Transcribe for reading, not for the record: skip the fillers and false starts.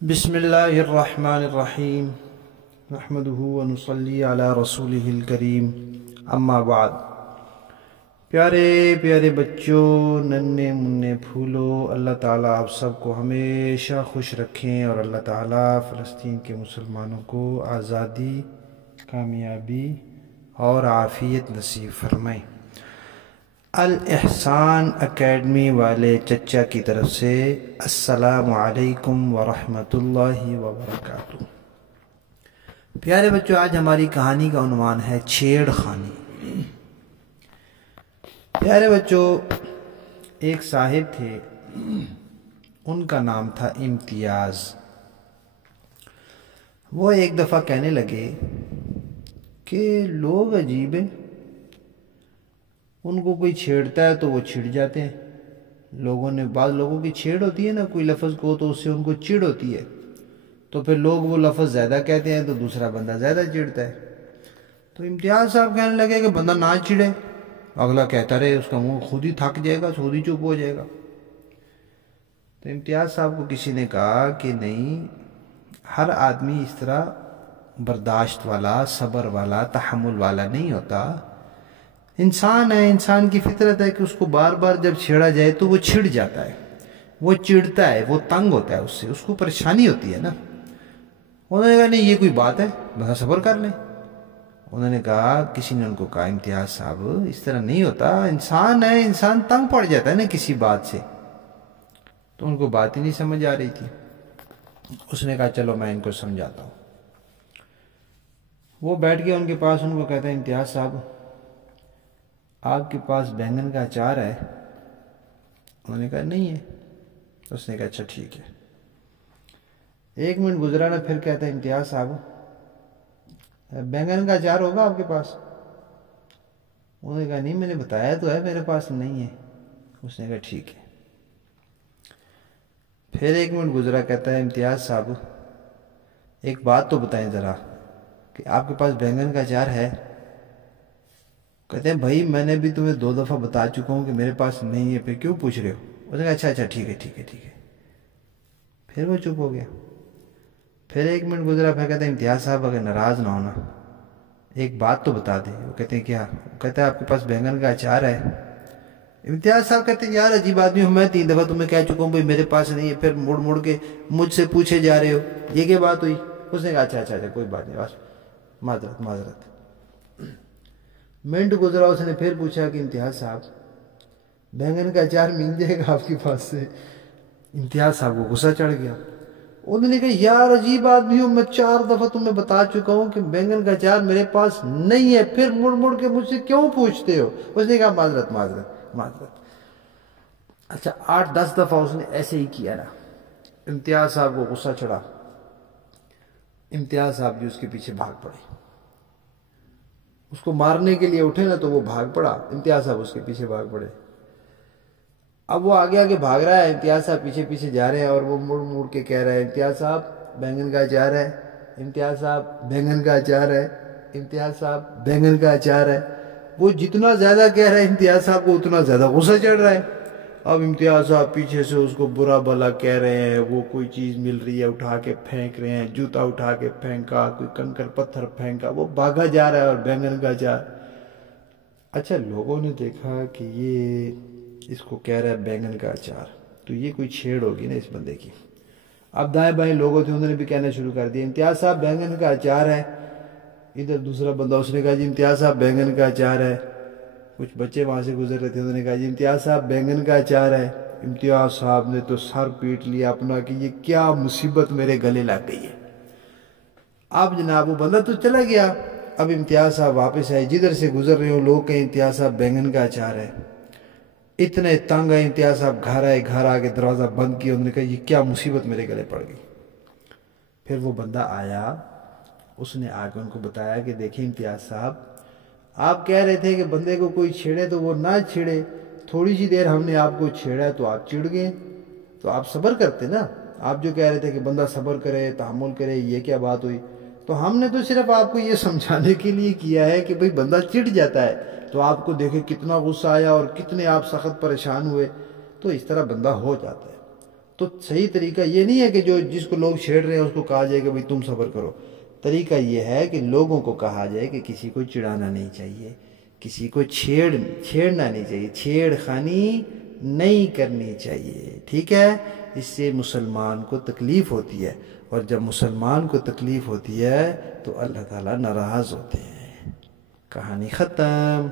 بسم اللہ الرحمن الرحیم نحمدہ ونصلی علی رسولہ الکریم اما بعد۔ پیارے پیارے بچوں، ننھے منھے پھولو، اللہ تعالیٰ آپ سب کو ہمیشہ خوش رکھیں اور اللہ تعالیٰ فلسطین کے مسلمانوں کو آزادی، کامیابی اور عافیت نصیب فرمائیں۔ الاحسان اکیڈمی والے چچا کی طرف سے السلام علیکم ورحمۃ اللہ وبرکاتہ۔ پیارے بچوں، آج ہماری کہانی کا عنوان ہے چھیڑ خانی۔ پیارے بچوں، ایک صاحب تھے، ان کا نام تھا امتیاز۔ وہ ایک دفعہ کہنے لگے کہ لوگ عجیب ہیں، ان کو کوئی چھیڑتا ہے تو وہ چھڑ جاتے ہیں۔ بعض لوگوں کی چھیڑ ہوتی ہے نا، کوئی لفظ کو تو اس سے ان کو چڑ ہوتی ہے، تو پھر لوگ وہ لفظ زیادہ کہتے ہیں تو دوسرا بندہ زیادہ چڑھتا ہے۔ تو امتیاز صاحب کہنے لگے کہ بندہ نہ چڑھے، اگلا کہتا رہے، اس کا منہ خود ہی تھک جائے گا، خود ہی چپ ہو جائے گا۔ تو امتیاز صاحب کو کسی نے کہا کہ نہیں، ہر آدمی اس طرح برداشت والا، صبر والا، تحمل والا نہیں ہوتا۔ انسان ہے، انسان کی فطرت ہے کہ اس کو بار بار جب چھیڑا جائے تو وہ چھڑ جاتا ہے، وہ چڑھتا ہے، وہ تنگ ہوتا ہے، اس کو پریشانی ہوتی ہے نا۔ انہوں نے کہا نہیں، یہ کوئی بات ہے، بس صبر کر لیں۔ انہوں نے کہا، کسی نے ان کو کہا امتیاز صاحب اس طرح نہیں ہوتا، انسان ہے، انسان تنگ پڑ جاتا ہے نا کسی بات سے۔ تو ان کو بات ہی نہیں سمجھ آ رہی تھی۔ اس نے کہا چلو میں ان کو سمجھاتا ہوں۔ وہ بیٹھ گیا ان کے پاس، ان کو کہتا ہے امتیاز صاحب آپ کے پاس بینگن کا اچار ہے؟ انہوں نے کہا نہیں ہے۔ اس نے کہا اچھا ٹھیک ہے۔ ایک منٹ گزرا نا، پھر کہتا ہے امتیاز صاحب بینگن کا اچار ہوگا آپ کے پاس؟ انہوں نے کہا نہیں، میں نے بتایا تو ہے میرے پاس نہیں ہے۔ اس نے کہا ٹھیک ہے۔ پھر ایک منٹ گزرا، کہتا ہے امتیاز صاحب ایک بات تو بتائیں ذرا کہ آپ کے پاس بینگن کا اچار ہے؟ کہتے ہیں بھائی میں نے بھی تمہیں 2 دفعہ بتا چکا ہوں کہ میرے پاس نہیں ہے، پھر کیوں پوچھ رہے ہو؟ اس نے کہا اچھا ٹھیک ہے۔ پھر وہ چپ ہو گیا۔ پھر ایک منٹ گزرا، پھر کہتے ہیں امتیاز صاحب اگر ناراض نہ ہونا ایک بات تو بتا دیں۔ وہ کہتے ہیں کیا؟ وہ کہتا ہے آپ کے پاس بینگن کا اچار ہے؟ امتیاز صاحب کہتے ہیں یار عجیب آدمی ہوں، میں 3 دفعہ تمہیں کہہ چکا ہوں بھائی میرے پاس نہیں ہے، پھر مڑ کے مجھ سے پوچھے جا رہے ہو، یہ کیا بات ہوئی؟ اس نے کہا اچھا کوئی بات نہیں، بس معذرت۔ منٹ گزرا، اس نے پھر پوچھا کہ امتیاز صاحب بینگن کا اچار مل جائے گا آپ کے پاس سے؟ امتیاز صاحب کو غصہ چڑھ گیا۔ انہوں نے کہا یار عجیب آدمی ہوں، میں 4 دفعہ تمہیں بتا چکا ہوں کہ بینگن کا اچار میرے پاس نہیں ہے، پھر مڑ کے مجھ سے کیوں پوچھتے ہو؟ اس نے کہا معذرت۔ اچھا 8-10 دفعہ اس نے ایسے ہی کیا نا، امتیاز صاحب کو غصہ چڑھا۔ امتیاز صاحب بھی اس کے پیچھے بھاگ پڑے، اس کو مارنے کے لیے اٹھے نا تو وہ بھاگ پڑا، امتیاز صاحب اس کے پیچھے بھاگ پڑے۔ اب وہ آگے بھاگ رہا ہے، امتیاز صاحب پیچھے جا رہے ہیں، اور وہ مڑ کے کہہ رہا ہے امتیاز صاحب بینگن کا اچار ہے، امتیاز صاحب بینگن کا اچار ہے، امتیاز صاحب بینگن کا اچار ہے۔ وہ جتنا زیادہ کہہ رہا ہے امتیاز صاحب کو اتنا زیادہ غصہ چڑھ رہا ہے۔ اب امتیاز صاحب پیچھے سے اس کو برا بھلا کہہ رہے ہیں، وہ کوئی چیز مل رہی ہے اٹھا کے پھینک رہے ہیں، جوتا اٹھا کے پھینکا، کوئی کنکر پتھر پھینکا، وہ بھاگا جا رہا ہے اور بینگن کا اچار۔ اچھا لوگوں نے دیکھا کہ یہ اس کو کہہ رہا ہے بینگن کا اچار، تو یہ کوئی چھیڑ ہوگی نا اس بندے کی۔ اب دائیں بائیں لوگوں تھے، انہوں نے بھی کہنا شروع کر دیا امتیاز صاحب بینگن کا اچار ہے۔ ادھر دوسرا بندہ، اس نے کہا جی امتیاز صاحب بینگن کا اچار ہے۔ کچھ بچے وہاں سے گزر رہے تھے، انہوں نے کہا جی امتیاز صاحب بینگن کا اچار ہے۔ امتیاز صاحب نے تو سر پیٹ لیا اپنا کہ یہ کیا مصیبت میرے گلے لگ گئی ہے۔ اب جناب وہ بندہ تو چلا گیا۔ اب امتیاز صاحب واپس آئے، جدھر سے گزر رہے ہو لوگ کہیں امتیاز صاحب بینگن کا اچار ہے۔ اتنے تنگ ہے، امتیاز صاحب گھر آ کے دروازہ بند کیا، انہوں نے کہا یہ کیا مصیبت میرے گلے پڑ گئی۔ پھر وہ بندہ آیا، اس نے آ کے ان کو بتایا کہ دیکھیں امتیاز صاحب آپ کہہ رہے تھے کہ بندے کو کوئی چھیڑے تو وہ نہ چھیڑے، تھوڑی سی دیر ہم نے آپ کو چھیڑا تو آپ چڑ گئے، تو آپ صبر کرتے نا۔ آپ جو کہہ رہے تھے کہ بندہ صبر کرے، تحمل کرے، یہ کیا بات ہوئی؟ تو ہم نے تو صرف آپ کو یہ سمجھانے کے لیے کیا ہے کہ بھئی بندہ چڑ جاتا ہے، تو آپ کو دیکھیں کتنا غصہ آیا اور کتنے آپ سخت پریشان ہوئے، تو اس طرح بندہ ہو جاتا ہے۔ تو صحیح طریقہ یہ نہیں ہے کہ جس کو لوگ چھیڑ رہے ہیں اس کو کہا جائے کہ بھئی تم صبر کرو. طریقہ یہ ہے کہ لوگوں کو کہا جائے کہ کسی کو چڑھانا نہیں چاہیے، کسی کو چھیڑنا نہیں چاہیے، چھیڑ خانی نہیں کرنی چاہیے. ٹھیک ہے، اس سے مسلمان کو تکلیف ہوتی ہے، اور جب مسلمان کو تکلیف ہوتی ہے تو اللہ تعالیٰ ناراض ہوتے ہیں. کہانی ختم.